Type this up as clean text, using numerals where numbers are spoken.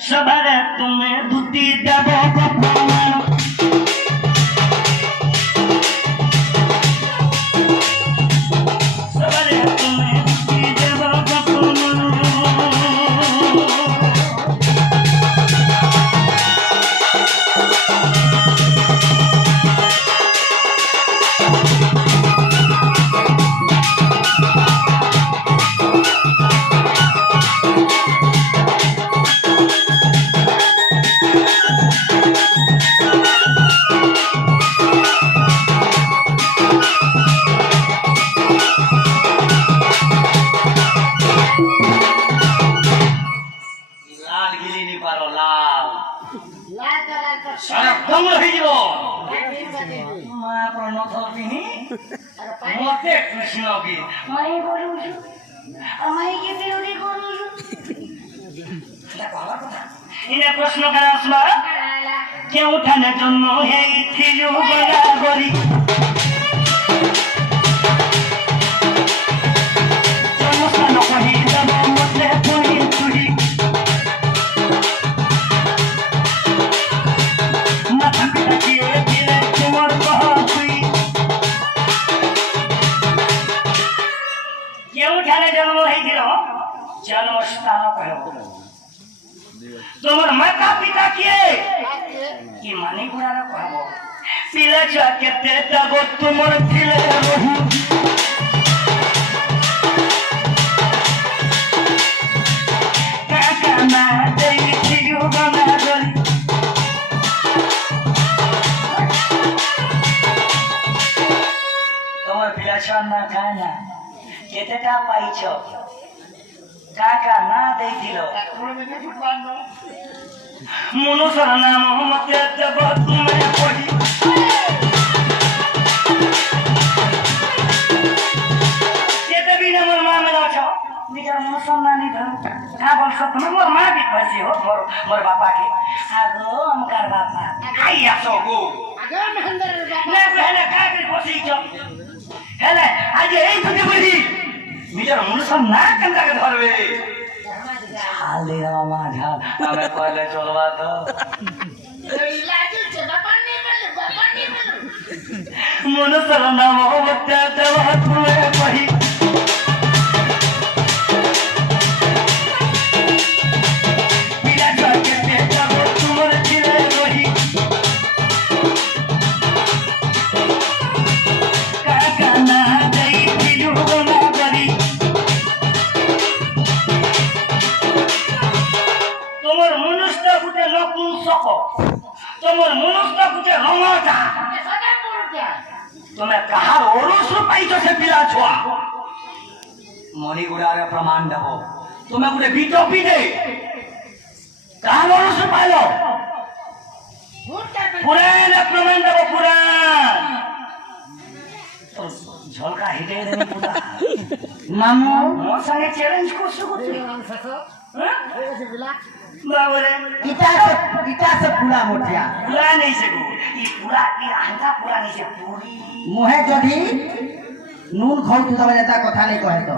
সবারে তুমি দুটি দেব সবারে তুমি দুটি দেব প্রশ্ন কেন আসলো কেউ উঠানোর জন্য ছিল গড়াগড়ি জন্মস্থান কহি যাব মধ্যে পড়ি চুরি মাথা পিতা দিয়ে দিলে তোমার কহি কেউ উঠানোর জন্ম হয়েছিল জন্মস্থান কহ তোমার মাতা পিতা কে কি মানে গুণারা কহব পিলা ছুয়া কেতে তব তোমার ছিলে রহু কাকা না দেইছি গনা গলি তোমার পিলা ছুয়া না খায় না কেতেটা পাইছ কাকা না দেইছিল মনুষ্যর নাম মতে দেব তুমি পড়ি কেতে বিনা মোর মা মেলা অছ নিজের মনুষ্যর না নি ধর হ্যাঁ বলছ তুমি মোর মা বি কইছি হো মোর বাপা কে আগো আমকার বাপা আই আসো গো আগে মহেন্দ্রের বাপা না পহলে কাকে বসিছ হেলে আজ এই তুমি বলি নিজের মনুষ্যর না কেনকে ধরবে হালে রামা ঝাল আমি কইলে চলবা তো মনুষ্যর নাম মতে দেব তুমি কহি পিলা ছকে দেব তোমার ছিলে রহি কাকা না দেইছিল গনা গরি তোমার মনুষ্য গুটে নপুংসক তোমার মনুষ্য গুটে রঙটা তুমি কাহার ওরস পাইছ সে পিলা ছুয়া মণিগুড়ারে প্রমাণ দেব তুমি গুটে বিটপি দে কাহার ওরস পাইল পুরাণে প্রমাণ দেব পুরাণ ঝলকা হিটে দেবে পুরা মামু মোর সঙ্গে চ্যালেঞ্জ করছো করছো बाबरे इटा से पूरा मोटिया पूरा नहीं से ये पूरा ये आंधा पूरा नहीं से पूरी मुहे जदी नून खाऊ तू दबा जाता कथा नहीं कहे तो